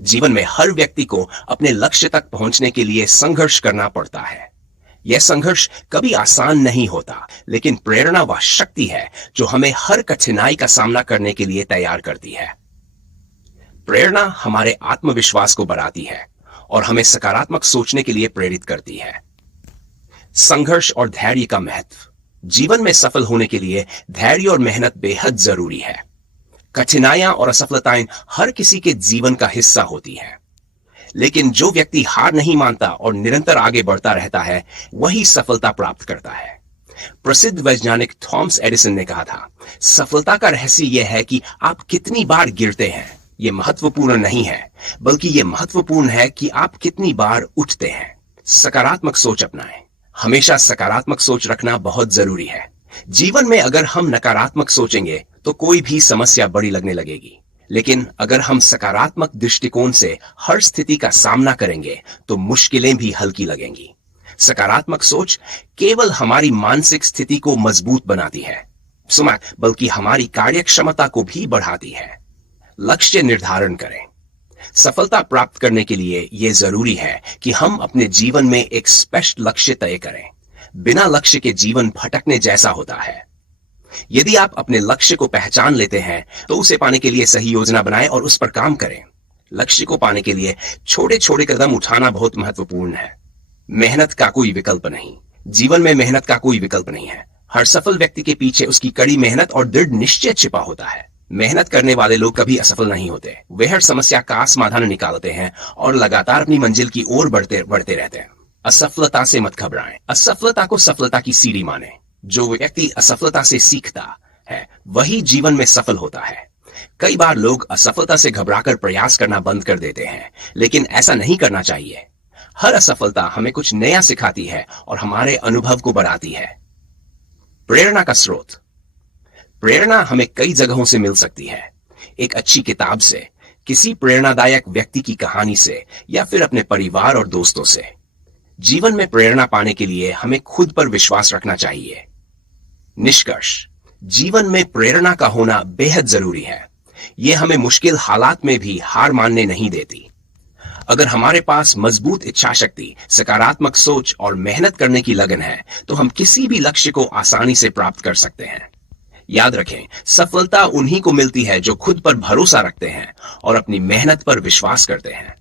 जीवन में हर व्यक्ति को अपने लक्ष्य तक पहुंचने के लिए संघर्ष करना पड़ता है। यह संघर्ष कभी आसान नहीं होता, लेकिन प्रेरणा वह शक्ति है जो हमें हर कठिनाई का सामना करने के लिए तैयार करती है। प्रेरणा हमारे आत्मविश्वास को बढ़ाती है और हमें सकारात्मक सोचने के लिए प्रेरित करती है। संघर्ष और धैर्य का महत्व। जीवन में सफल होने के लिए धैर्य और मेहनत बेहद जरूरी है। कठिनाइयां और असफलताएं हर किसी के जीवन का हिस्सा होती हैं, लेकिन जो व्यक्ति हार नहीं मानता और निरंतर आगे बढ़ता रहता है, वही सफलता प्राप्त करता है। प्रसिद्ध वैज्ञानिक थॉमस एडिसन ने कहा था, सफलता का रहस्य यह है कि आप कितनी बार गिरते हैं। यह महत्वपूर्ण नहीं है, बल्कि यह महत्वपूर्ण है कि आप कितनी बार उठते हैं। सकारात्मक सोच अपनाएं। हमेशा सकारात्मक सोच रखना बहुत जरूरी है। जीवन में अगर हम नकारात्मक सोचेंगे तो कोई भी समस्या बड़ी लगने लगेगी, लेकिन अगर हम सकारात्मक दृष्टिकोण से हर स्थिति का सामना करेंगे तो मुश्किलें भी हल्की लगेंगी। सकारात्मक सोच केवल हमारी मानसिक स्थिति को मजबूत बनाती है, बल्कि हमारी कार्यक्षमता को भी बढ़ाती है। लक्ष्य निर्धारण करें। सफलता प्राप्त करने के लिए यह जरूरी है कि हम अपने जीवन में एक स्पष्ट लक्ष्य तय करें। बिना लक्ष्य के जीवन भटकने जैसा होता है। यदि आप अपने लक्ष्य को पहचान लेते हैं तो उसे पाने के लिए सही योजना बनाएं और उस पर काम करें। लक्ष्य को पाने के लिए छोटे छोटे कदम उठाना बहुत महत्वपूर्ण है। मेहनत का कोई विकल्प नहीं। जीवन में मेहनत का कोई विकल्प नहीं है। हर सफल व्यक्ति के पीछे उसकी कड़ी मेहनत और दृढ़ निश्चय छिपा होता है। मेहनत करने वाले लोग कभी असफल नहीं होते। वे हर समस्या का समाधान निकालते हैं और लगातार अपनी मंजिल की ओर बढ़ते रहते हैं। असफलता से मत घबराएं। असफलता को सफलता की सीढ़ी माने। जो व्यक्ति असफलता से सीखता है वही जीवन में सफल होता है। कई बार लोग असफलता से घबराकर प्रयास करना बंद कर देते हैं, लेकिन ऐसा नहीं करना चाहिए। हर असफलता हमें कुछ नया सिखाती है और हमारे अनुभव को बढ़ाती है। प्रेरणा का स्रोत। प्रेरणा हमें कई जगहों से मिल सकती है। एक अच्छी किताब से, किसी प्रेरणादायक व्यक्ति की कहानी से, या फिर अपने परिवार और दोस्तों से। जीवन में प्रेरणा पाने के लिए हमें खुद पर विश्वास रखना चाहिए। निष्कर्ष। जीवन में प्रेरणा का होना बेहद जरूरी है। यह हमें मुश्किल हालात में भी हार मानने नहीं देती। अगर हमारे पास मजबूत इच्छा शक्ति, सकारात्मक सोच और मेहनत करने की लगन है तो हम किसी भी लक्ष्य को आसानी से प्राप्त कर सकते हैं। याद रखें, सफलता उन्हीं को मिलती है जो खुद पर भरोसा रखते हैं और अपनी मेहनत पर विश्वास करते हैं।